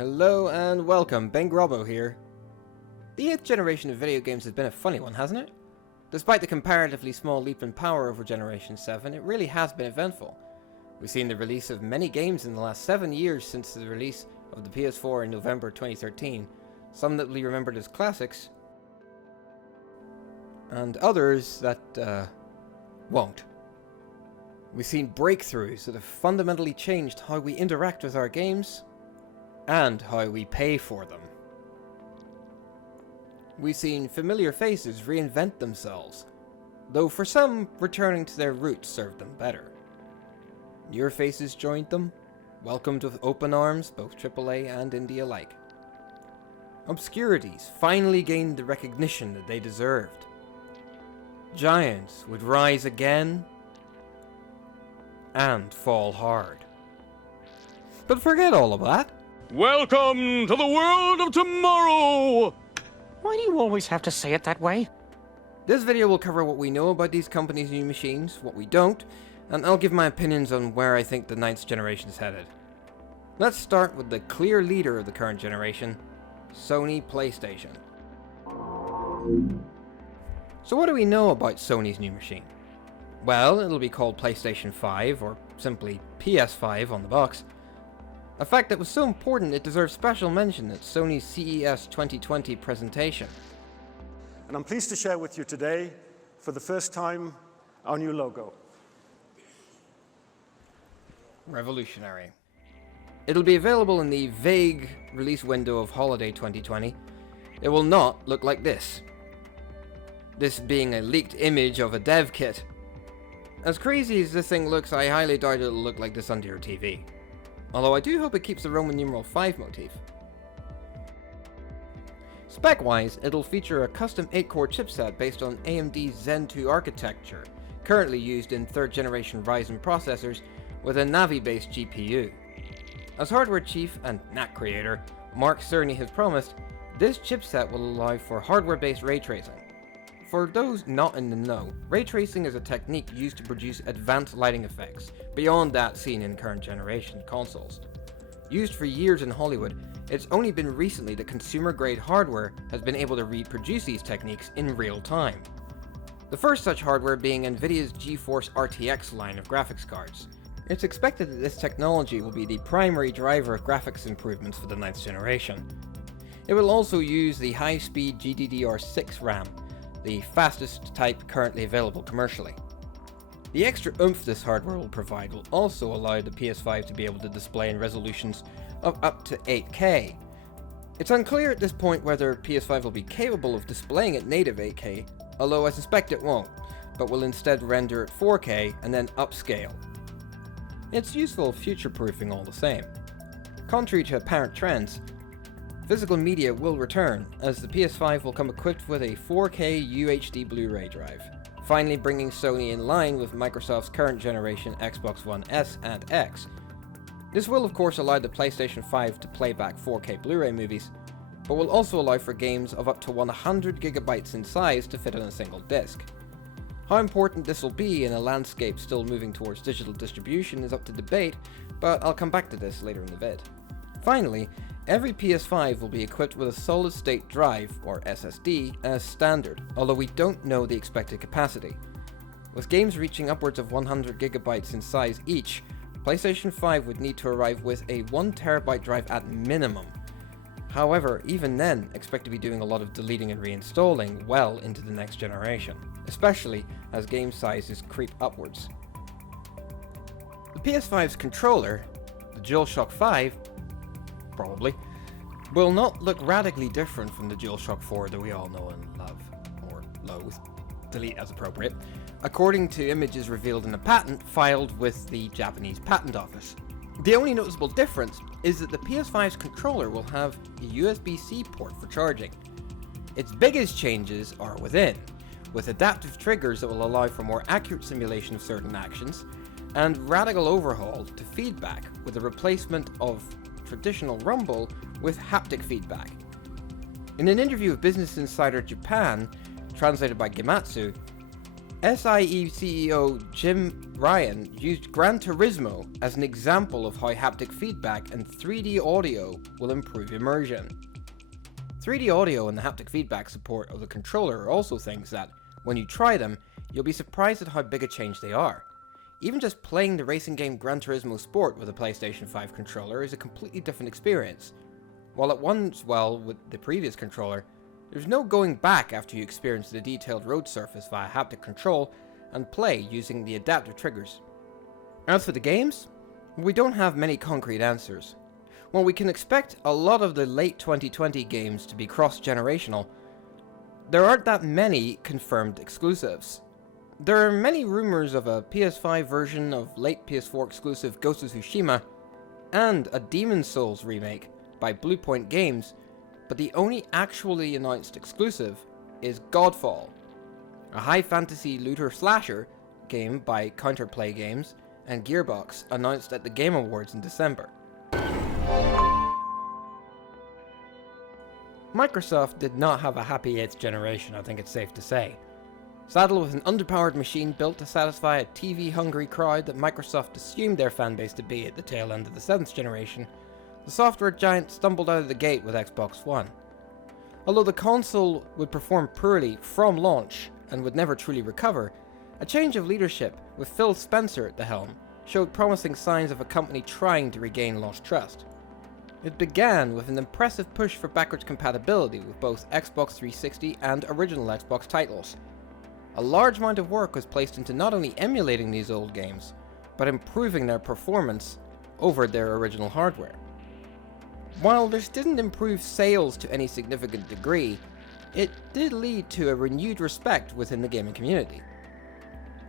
Hello and welcome, Ben Grobbo here. The 8th generation of video games has been a funny one, hasn't it? Despite the comparatively small leap in power over Generation 7, it really has been eventful. We've seen the release of many games in the last 7 years since the release of the PS4 in November 2013, some that will be remembered as classics, and others that won't. We've seen breakthroughs that have fundamentally changed how we interact with our games, and how we pay for them. We've seen familiar faces reinvent themselves, though for some, returning to their roots served them better. Newer faces joined them, welcomed with open arms both AAA and indie alike. Obscurities finally gained the recognition that they deserved. Giants would rise again and fall hard. But forget all of that. Welcome to the world of tomorrow! Why do you always have to say it that way? This video will cover what we know about these companies' new machines, what we don't, and I'll give my opinions on where I think the 9th generation is headed. Let's start with the clear leader of the current generation, Sony PlayStation. So what do we know about Sony's new machine? Well, it'll be called PlayStation 5, or simply PS5 on the box. A fact that was so important it deserves special mention at Sony's CES 2020 presentation. And I'm pleased to share with you today, for the first time, our new logo. Revolutionary. It'll be available in the vague release window of Holiday 2020. It will not look like this. This being a leaked image of a dev kit. As crazy as this thing looks, I highly doubt it'll look like this under your TV. Although I do hope it keeps the Roman numeral 5 motif. Spec-wise, it'll feature a custom 8-core chipset based on AMD's Zen 2 architecture, currently used in 3rd generation Ryzen processors with a Navi-based GPU. As hardware chief and NAC creator, Mark Cerny has promised, this chipset will allow for hardware-based ray tracing. For those not in the know, ray tracing is a technique used to produce advanced lighting effects, beyond that seen in current generation consoles. Used for years in Hollywood, it's only been recently that consumer-grade hardware has been able to reproduce these techniques in real time. The first such hardware being Nvidia's GeForce RTX line of graphics cards. It's expected that this technology will be the primary driver of graphics improvements for the 9th generation. It will also use the high-speed GDDR6 RAM, the fastest type currently available commercially. The extra oomph this hardware will provide will also allow the PS5 to be able to display in resolutions of up to 8K. It's unclear at this point whether PS5 will be capable of displaying at native 8K, although I suspect it won't, but will instead render at 4K and then upscale. It's useful future-proofing all the same. Contrary to apparent trends, physical media will return, as the PS5 will come equipped with a 4K UHD Blu-ray drive, finally bringing Sony in line with Microsoft's current generation Xbox One S and X. This will of course allow the PlayStation 5 to play back 4K Blu-ray movies, but will also allow for games of up to 100 GB in size to fit on a single disc. How important this will be in a landscape still moving towards digital distribution is up to debate, but I'll come back to this later in the vid. Finally, every PS5 will be equipped with a solid-state drive, or SSD, as standard, although we don't know the expected capacity. With games reaching upwards of 100 GB in size each, PlayStation 5 would need to arrive with a 1TB drive at minimum. However, even then, expect to be doing a lot of deleting and reinstalling well into the next generation, especially as game sizes creep upwards. The PS5's controller, the DualShock 5, probably, will not look radically different from the DualShock 4 that we all know and love, or loathe, delete as appropriate, according to images revealed in a patent filed with the Japanese Patent Office. The only noticeable difference is that the PS5's controller will have a USB-C port for charging. Its biggest changes are within, with adaptive triggers that will allow for more accurate simulation of certain actions, and radical overhaul to feedback with the replacement of traditional rumble with haptic feedback. In an interview with Business Insider Japan, translated by Gematsu, SIE CEO Jim Ryan used Gran Turismo as an example of how haptic feedback and 3D audio will improve immersion. 3D audio and the haptic feedback support of the controller are also things that, when you try them, you'll be surprised at how big a change they are. Even just playing the racing game Gran Turismo Sport with a PlayStation 5 controller is a completely different experience. While it runs well with the previous controller, there's no going back after you experience the detailed road surface via haptic control and play using the adaptive triggers. As for the games, we don't have many concrete answers. While we can expect a lot of the late 2020 games to be cross-generational, there aren't that many confirmed exclusives. There are many rumors of a PS5 version of late PS4 exclusive Ghost of Tsushima and a Demon's Souls remake by Bluepoint Games, but the only actually announced exclusive is Godfall, a high fantasy looter slasher game by Counterplay Games and Gearbox, announced at the Game Awards in December. Microsoft did not have a happy 8th generation, I think it's safe to say. Saddled with an underpowered machine built to satisfy a TV-hungry crowd that Microsoft assumed their fanbase to be at the tail end of the 7th generation, the software giant stumbled out of the gate with Xbox One. Although the console would perform poorly from launch and would never truly recover, a change of leadership with Phil Spencer at the helm showed promising signs of a company trying to regain lost trust. It began with an impressive push for backwards compatibility with both Xbox 360 and original Xbox titles. A large amount of work was placed into not only emulating these old games, but improving their performance over their original hardware. While this didn't improve sales to any significant degree, it did lead to a renewed respect within the gaming community.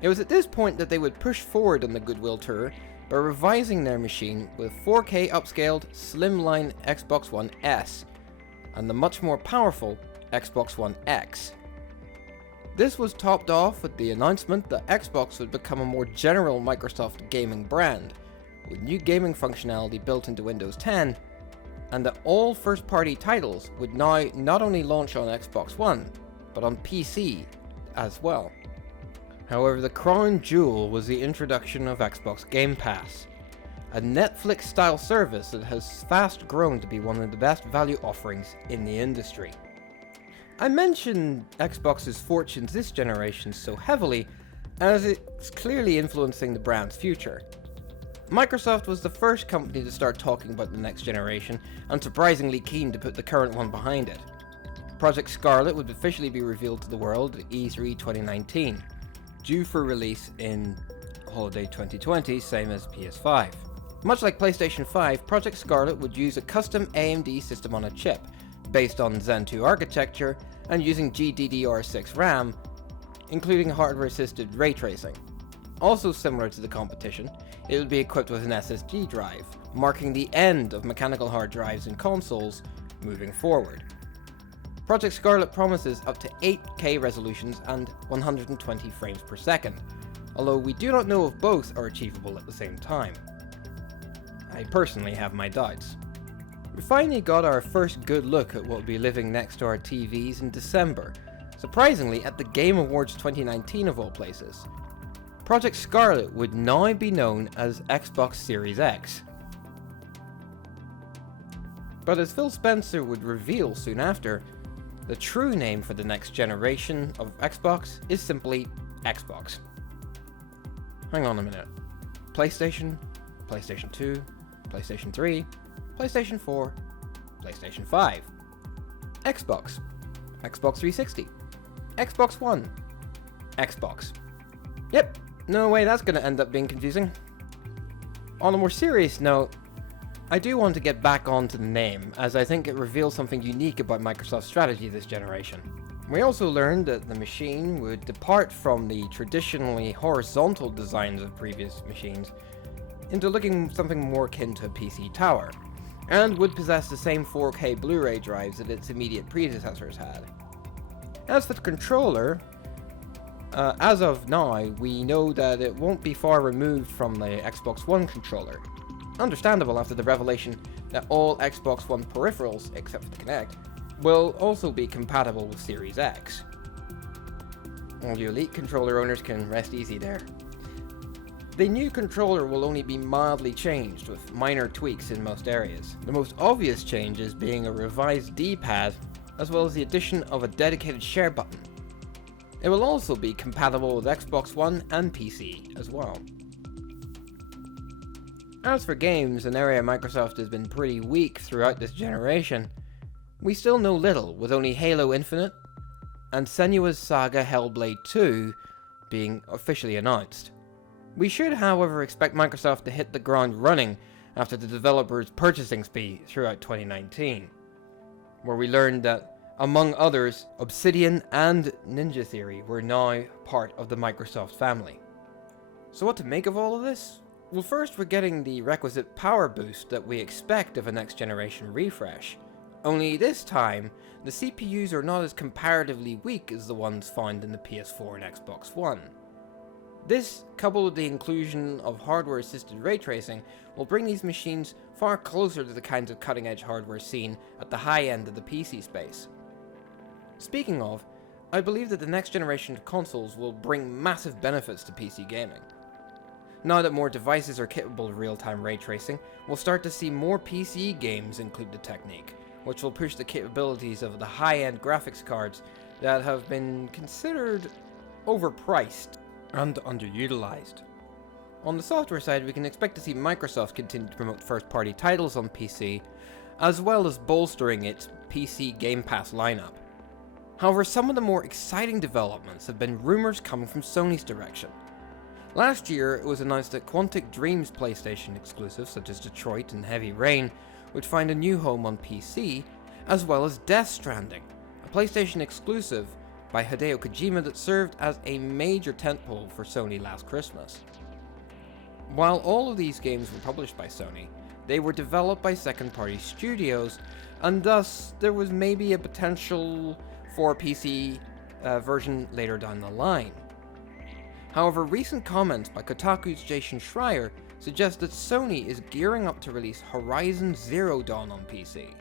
It was at this point that they would push forward on the Goodwill Tour by revising their machine with 4K upscaled slimline Xbox One S and the much more powerful Xbox One X. This was topped off with the announcement that Xbox would become a more general Microsoft gaming brand, with new gaming functionality built into Windows 10, and that all first-party titles would now not only launch on Xbox One, but on PC as well. However, the crown jewel was the introduction of Xbox Game Pass, a Netflix-style service that has fast grown to be one of the best value offerings in the industry. I mention Xbox's fortunes this generation so heavily as it's clearly influencing the brand's future. Microsoft was the first company to start talking about the next generation, and surprisingly keen to put the current one behind it. Project Scarlet would officially be revealed to the world at E3 2019, due for release in holiday 2020, same as PS5. Much like PlayStation 5, Project Scarlet would use a custom AMD system on a chip, based on Zen 2 architecture and using GDDR6 RAM, including hardware-assisted ray tracing. Also similar to the competition, it would be equipped with an SSD drive, marking the end of mechanical hard drives in consoles moving forward. Project Scarlet promises up to 8K resolutions and 120 frames per second, although we do not know if both are achievable at the same time. I personally have my doubts. We finally got our first good look at what will be living next to our TVs in December, surprisingly at the Game Awards 2019 of all places. Project Scarlet would now be known as Xbox Series X. But as Phil Spencer would reveal soon after, the true name for the next generation of Xbox is simply Xbox. Hang on a minute. PlayStation, PlayStation 2, PlayStation 3, PlayStation 4, PlayStation 5, Xbox, Xbox 360, Xbox One, Xbox. Yep, no way that's going to end up being confusing. On a more serious note, I do want to get back onto the name, as I think it reveals something unique about Microsoft's strategy this generation. We also learned that the machine would depart from the traditionally horizontal designs of previous machines into looking something more akin to a PC tower, and would possess the same 4K Blu-ray drives that its immediate predecessors had. As for the controller, as of now, we know that it won't be far removed from the Xbox One controller. Understandable after the revelation that all Xbox One peripherals, except for the Kinect, will also be compatible with Series X. All you Elite controller owners can rest easy there. The new controller will only be mildly changed, with minor tweaks in most areas. The most obvious changes being a revised D-pad, as well as the addition of a dedicated share button. It will also be compatible with Xbox One and PC as well. As for games, an area Microsoft has been pretty weak throughout this generation, we still know little, with only Halo Infinite and Senua's Saga Hellblade 2 being officially announced. We should, however, expect Microsoft to hit the ground running after the developer's purchasing spree throughout 2019, where we learned that, among others, Obsidian and Ninja Theory were now part of the Microsoft family. So what to make of all of this? Well, first we're getting the requisite power boost that we expect of a next generation refresh. Only this time, the CPUs are not as comparatively weak as the ones found in the PS4 and Xbox One. This, coupled with the inclusion of hardware-assisted ray tracing, will bring these machines far closer to the kinds of cutting-edge hardware seen at the high end of the PC space. Speaking of, I believe that the next generation of consoles will bring massive benefits to PC gaming. Now that more devices are capable of real-time ray tracing, we'll start to see more PC games include the technique, which will push the capabilities of the high-end graphics cards that have been considered overpriced and underutilized. On the software side, we can expect to see Microsoft continue to promote first-party titles on PC, as well as bolstering its PC Game Pass lineup. However, some of the more exciting developments have been rumors coming from Sony's direction. Last year, it was announced that Quantic Dream's PlayStation exclusives, such as Detroit and Heavy Rain, would find a new home on PC, as well as Death Stranding, a PlayStation exclusive by Hideo Kojima that served as a major tentpole for Sony last Christmas. While all of these games were published by Sony, they were developed by second-party studios, and thus there was maybe a potential for a PC version later down the line. However, recent comments by Kotaku's Jason Schreier suggest that Sony is gearing up to release Horizon Zero Dawn on PC.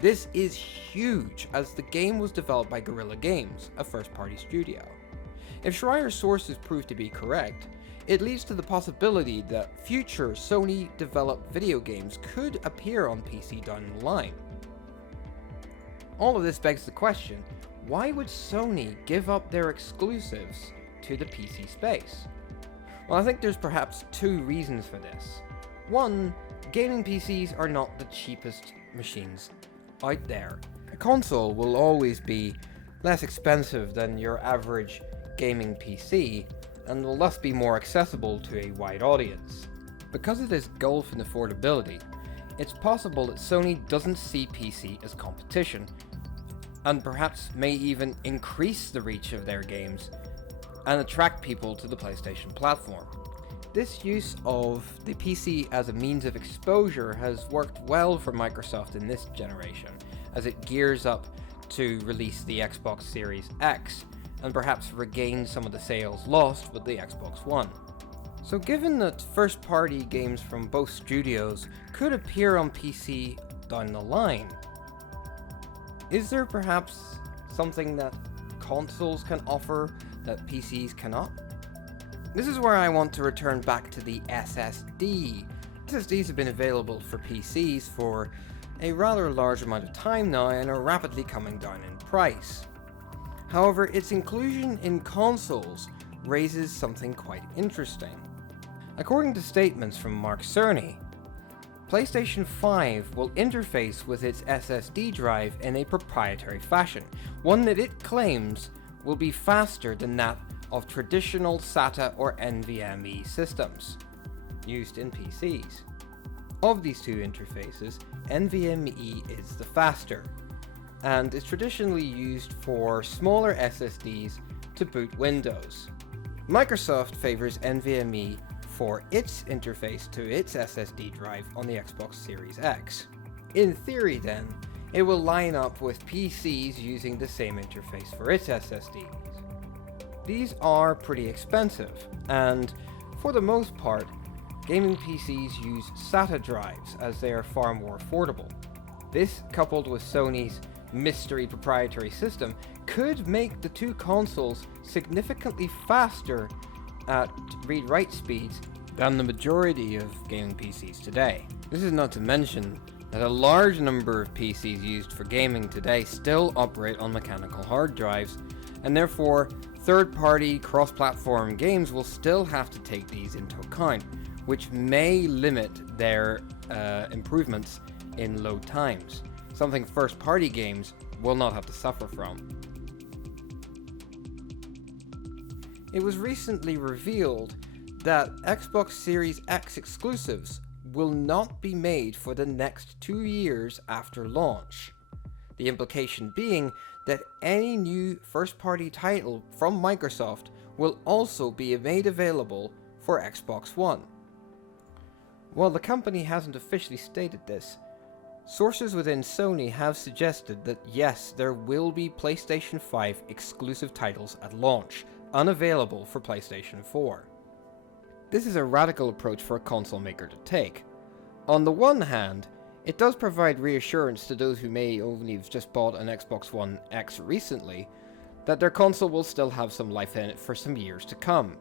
This is huge, as the game was developed by Guerrilla Games, a first-party studio. If Schreier's sources prove to be correct, it leads to the possibility that future Sony-developed video games could appear on PC down the line. All of this begs the question, why would Sony give up their exclusives to the PC space? Well, I think there's perhaps two reasons for this. One, gaming PCs are not the cheapest machines out there. A console will always be less expensive than your average gaming PC, and will thus be more accessible to a wide audience. Because of this gulf in affordability, it's possible that Sony doesn't see PC as competition, and perhaps may even increase the reach of their games and attract people to the PlayStation platform. This use of the PC as a means of exposure has worked well for Microsoft in this generation, as it gears up to release the Xbox Series X, and perhaps regain some of the sales lost with the Xbox One. So given that first-party games from both studios could appear on PC down the line, is there perhaps something that consoles can offer that PCs cannot? This is where I want to return back to the SSD. SSDs have been available for PCs for a rather large amount of time now and are rapidly coming down in price. However, its inclusion in consoles raises something quite interesting. According to statements from Mark Cerny, PlayStation 5 will interface with its SSD drive in a proprietary fashion, one that it claims will be faster than that of traditional SATA or NVMe systems used in PCs. Of these two interfaces, NVMe is the faster, and is traditionally used for smaller SSDs to boot Windows. Microsoft favors NVMe for its interface to its SSD drive on the Xbox Series X. In theory then, it will line up with PCs using the same interface for its SSDs. These are pretty expensive, and for the most part, gaming PCs use SATA drives as they are far more affordable. This, coupled with Sony's mystery proprietary system could make the two consoles significantly faster at read-write speeds than the majority of gaming PCs today. This is not to mention that a large number of PCs used for gaming today still operate on mechanical hard drives, and therefore third-party cross-platform games will still have to take these into account, which may limit their improvements in load times, something first-party games will not have to suffer from. It was recently revealed that Xbox Series X exclusives will not be made for the next 2 years after launch. The implication being that any new first-party title from Microsoft will also be made available for Xbox One. While the company hasn't officially stated this, sources within Sony have suggested that yes, there will be PlayStation 5 exclusive titles at launch, unavailable for PlayStation 4. This is a radical approach for a console maker to take. On the one hand, it does provide reassurance to those who may only have just bought an Xbox One X recently, that their console will still have some life in it for some years to come.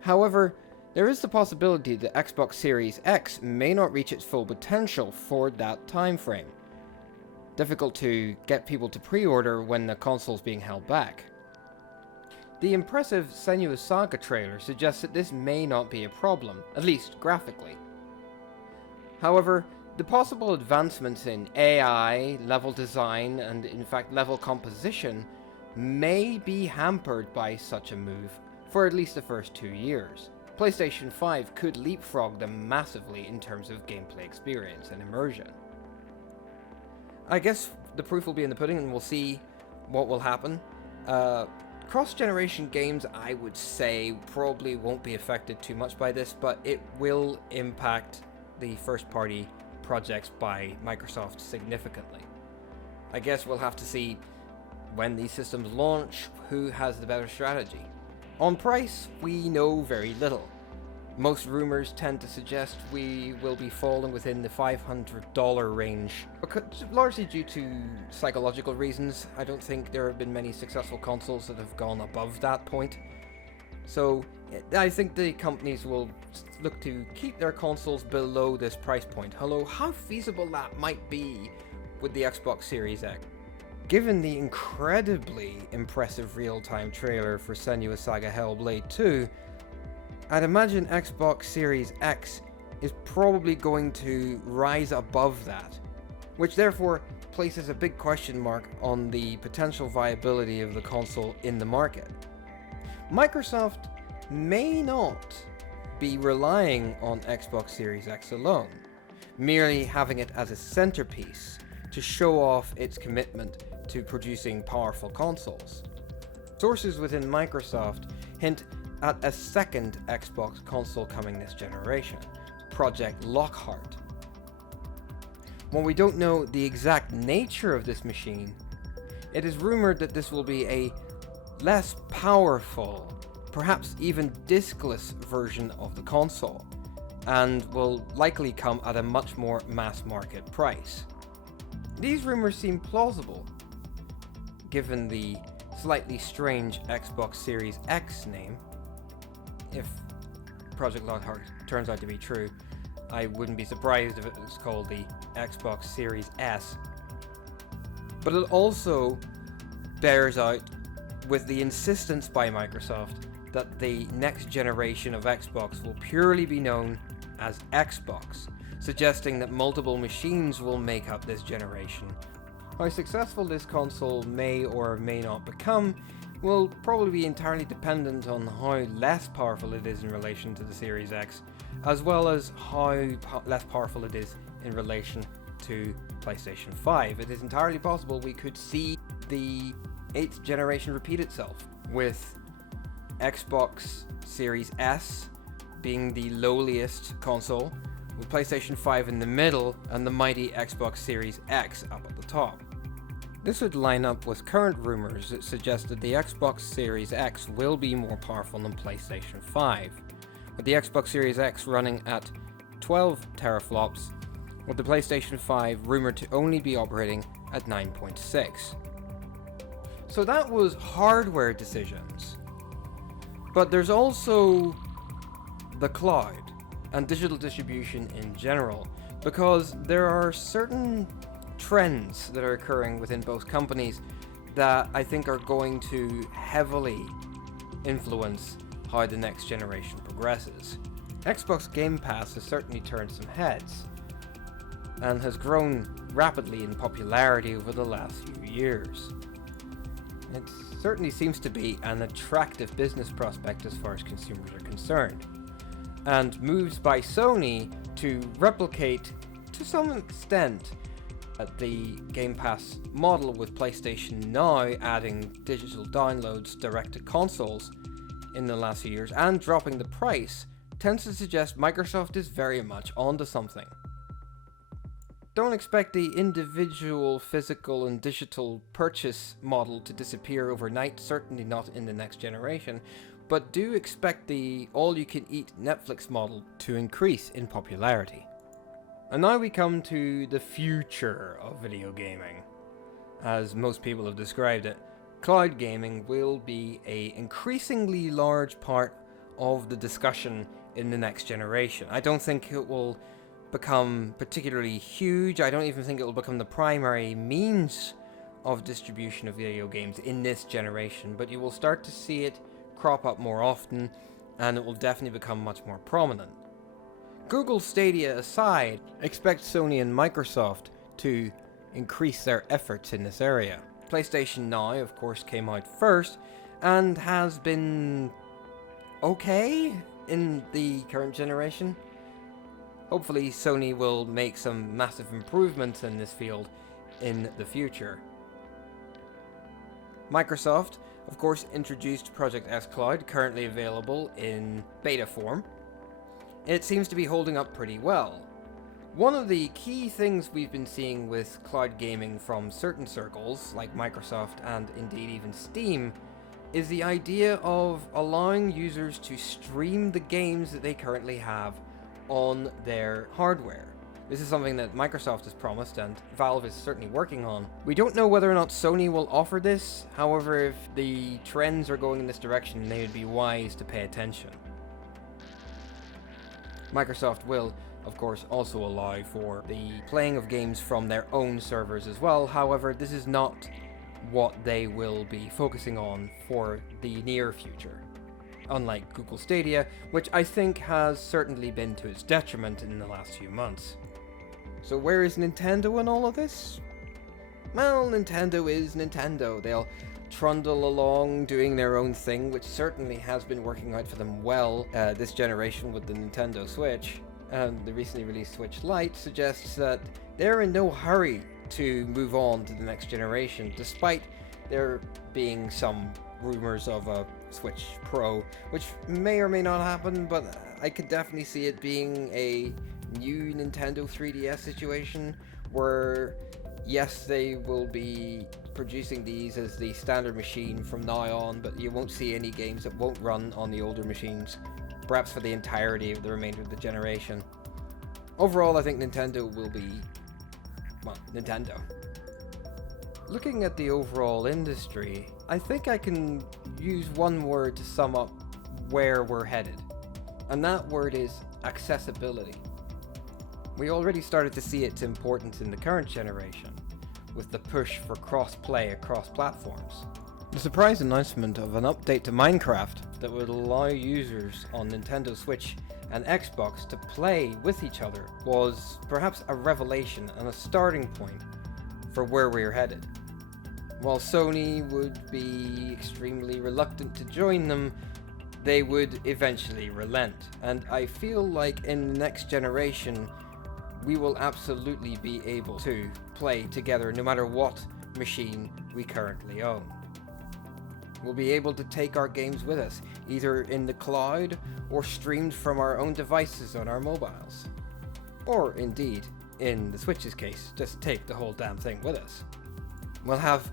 However, there is the possibility that Xbox Series X may not reach its full potential for that time frame. Difficult to get people to pre-order when the console is being held back. The impressive Senua's Saga trailer suggests that this may not be a problem, at least graphically. However, the possible advancements in AI, level design, and in fact level composition may be hampered by such a move for at least the first 2 years. PlayStation 5 could leapfrog them massively in terms of gameplay experience and immersion. I guess the proof will be in the pudding and we'll see what will happen. Cross-generation games, I would say, probably won't be affected too much by this, but it will impact the first-party projects by Microsoft significantly. I guess we'll have to see when these systems launch, who has the better strategy. On price, we know very little. Most rumors tend to suggest we will be falling within the $500 range, largely due to psychological reasons. I don't think there have been many successful consoles that have gone above that point. So I think the companies will look to keep their consoles below this price point, although how feasible that might be with the Xbox Series X. Given the incredibly impressive real-time trailer for Senua's Saga Hellblade 2, I'd imagine Xbox Series X is probably going to rise above that, which therefore places a big question mark on the potential viability of the console in the market. Microsoft may not be relying on Xbox Series X alone, merely having it as a centerpiece to show off its commitment to producing powerful consoles. Sources within Microsoft hint at a second Xbox console coming this generation, Project Lockhart. While we don't know the exact nature of this machine, it is rumored that this will be a less powerful, perhaps even diskless version of the console, and will likely come at a much more mass market price. These rumors seem plausible, given the slightly strange Xbox Series X name. If Project Lockhart turns out to be true, I wouldn't be surprised if it was called the Xbox Series S. But it also bears out with the insistence by Microsoft that the next generation of Xbox will purely be known as Xbox, suggesting that multiple machines will make up this generation. How successful this console may or may not become will probably be entirely dependent on how less powerful it is in relation to the Series X, as well as how less powerful it is in relation to PlayStation 5. It is entirely possible we could see the 8th generation repeat itself, with Xbox Series S being the lowliest console, with PlayStation 5 in the middle, and the mighty Xbox Series X up at the top. This would line up with current rumors that suggest that the Xbox Series X will be more powerful than PlayStation 5, with the Xbox Series X running at 12 teraflops with the PlayStation 5 rumored to only be operating at 9.6. So that was hardware decisions. But there's also the cloud and digital distribution in general, because there are certain trends that are occurring within both companies that I think are going to heavily influence how the next generation progresses. Xbox Game Pass has certainly turned some heads and has grown rapidly in popularity over the last few years. It certainly seems to be an attractive business prospect as far as consumers are concerned, and moves by Sony to replicate to some extent the Game Pass model, with PlayStation Now adding digital downloads direct to consoles in the last few years and dropping the price, tends to suggest Microsoft is very much onto something. Don't expect the individual physical and digital purchase model to disappear overnight, certainly not in the next generation, but do expect the all-you-can-eat Netflix model to increase in popularity. And now we come to the future of video gaming. As most people have described it, cloud gaming will be an increasingly large part of the discussion in the next generation. I don't think it will become particularly huge. I don't even think it will become the primary means of distribution of video games in this generation, but you will start to see it crop up more often, and it will definitely become much more prominent. Google Stadia aside, expect Sony and Microsoft to increase their efforts in this area. PlayStation Now, of course, came out first and has been okay in the current generation. Hopefully Sony will make some massive improvements in this field in the future. Microsoft, of course, introduced Project xCloud, currently available in beta form. It seems to be holding up pretty well. One of the key things we've been seeing with cloud gaming from certain circles, like Microsoft and indeed even Steam, is the idea of allowing users to stream the games that they currently have on their hardware. This is something that Microsoft has promised and Valve is certainly working on. We don't know whether or not Sony will offer this, however, if the trends are going in this direction, they would be wise to pay attention. Microsoft will, of course, also allow for the playing of games from their own servers as well. However, this is not what they will be focusing on for the near future, unlike Google Stadia, which I think has certainly been to its detriment in the last few months. So where is Nintendo in all of this? Well, Nintendo is Nintendo. They'll trundle along doing their own thing, which certainly has been working out for them well this generation with the Nintendo Switch. And the recently released Switch Lite suggests that they're in no hurry to move on to the next generation, despite there being some rumors of a Switch Pro, which may or may not happen, but I could definitely see it being a new Nintendo 3DS situation where, yes, they will be producing these as the standard machine from now on, but you won't see any games that won't run on the older machines, perhaps for the entirety of the remainder of the generation. Overall, I think Nintendo will be, well, Nintendo. Looking at the overall industry, I think I can use one word to sum up where we're headed, and that word is accessibility. We already started to see its importance in the current generation, with the push for cross-play across platforms. The surprise announcement of an update to Minecraft that would allow users on Nintendo Switch and Xbox to play with each other was perhaps a revelation and a starting point for where we're headed. While Sony would be extremely reluctant to join them, they would eventually relent, and I feel like in the next generation we will absolutely be able to play together no matter what machine we currently own. We'll be able to take our games with us, either in the cloud or streamed from our own devices on our mobiles. Or indeed, in the Switch's case, just take the whole damn thing with us. We'll have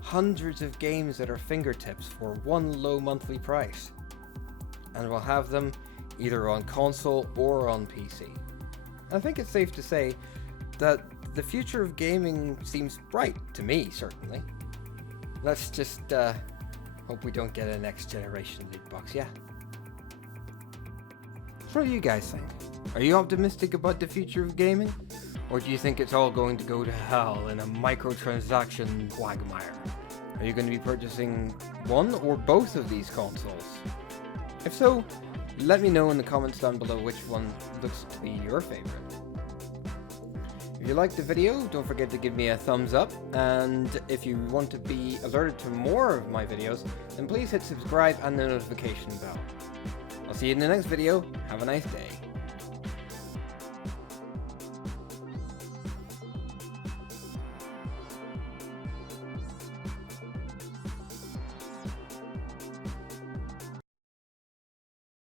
hundreds of games at our fingertips for one low monthly price, and we'll have them either on console or on PC. I think it's safe to say that the future of gaming seems bright, to me certainly. Let's just hope we don't get a next generation loot box, yeah? What do you guys think? Are you optimistic about the future of gaming? Or do you think it's all going to go to hell in a microtransaction quagmire? Are you going to be purchasing one or both of these consoles? If so, let me know in the comments down below which one looks to be your favorite. If you liked the video, don't forget to give me a thumbs up, and if you want to be alerted to more of my videos, then please hit subscribe and the notification bell. I'll see you in the next video. Have a nice day.